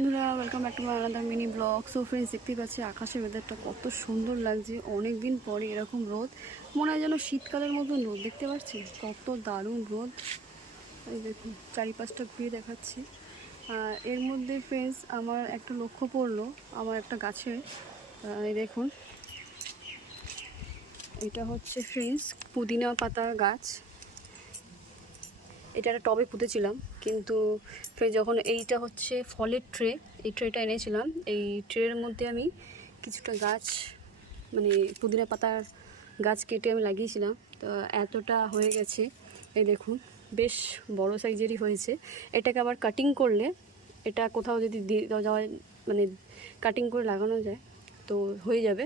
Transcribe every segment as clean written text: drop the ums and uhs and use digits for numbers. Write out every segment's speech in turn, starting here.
বন্ধুরা, welcome back to my another mini blog. So friends, দেখতেই পাচ্ছি আকাশের ওয়েদারটা কত সুন্দর লাগছে। অনেক দিন পরে এরকম রোদ, মনে হয় যেন শীতকালের মতন রোদ। দেখতে পাচ্ছি কত দারুণ রোদ। এই দেখুন, চারিপাশটা ঘুরিয়ে দেখাচ্ছি। এর মধ্যে ফ্রেন্ডস আমার একটা লক্ষ্য পড়লো, আমার একটা গাছের। এই দেখুন, এটা হচ্ছে ফ্রেন্ডস পুদিনা পাতার গাছ। এটা একটা টবে পুঁতেছিলাম, কিন্তু যখন এইটা হচ্ছে ফলের ট্রে, এই ট্রেটা এনেছিলাম, এই ট্রের মধ্যে আমি কিছুটা গাছ মানে পুদিনা পাতার গাছ কেটে আমি লাগিয়েছিলাম। তো এতটা হয়ে গেছে, এই দেখুন বেশ বড় সাইজেরই হয়েছে। এটাকে আবার কাটিং করলে, এটা কোথাও যদি দিয়ে যাওয়া মানে কাটিং করে লাগানো যায় তো হয়ে যাবে।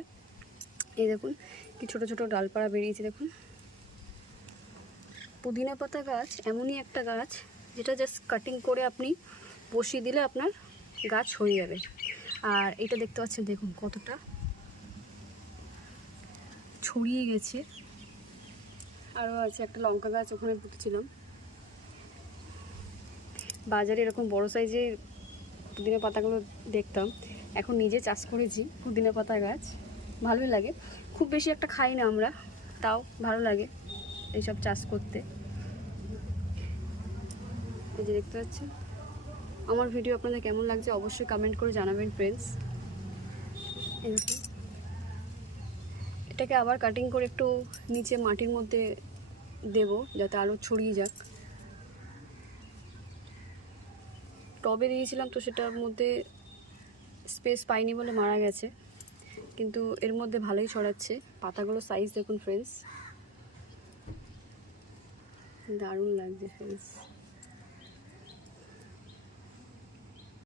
এই দেখুন কি ছোটো ছোটো ডালপালা বেরিয়েছে। দেখুন, পুদিনা পাতা গাছ এমনই একটা গাছ যেটা জাস্ট কাটিং করে আপনি বসিয়ে দিলে আপনার গাছ হয়ে যাবে। আর এটা দেখতে পাচ্ছেন, দেখুন কতটা ছড়িয়ে গেছে। আরও আছে একটা লঙ্কা গাছ, ওখানে পুঁতেছিলাম। বাজারে এরকম বড় সাইজের পুদিনা পাতাগুলো দেখতাম, এখন নিজে চাষ করেছি পুদিনা পাতা গাছ। ভালোই লাগে, খুব বেশি একটা খাই না আমরা, তাও ভালো লাগে এইসব চাষ করতে। এই যে দেখতে পাচ্ছেন, আমার ভিডিও আপনাদের কেমন লাগছে অবশ্যই কমেন্ট করে জানাবেন ফ্রেন্ডস। এরকম এটাকে আবার কাটিং করে একটু নিচে মাটির মধ্যে দেব, যাতে আরও ছড়িয়ে যাক। টবে দিয়েছিলাম তো সেটার মধ্যে স্পেস পাইনি বলে মারা গেছে, কিন্তু এর মধ্যে ভালোই ছড়াচ্ছে। পাতাগুলো সাইজ দেখুন ফ্রেন্ডস, দারুণ লাগছে ফ্রেন্ডস।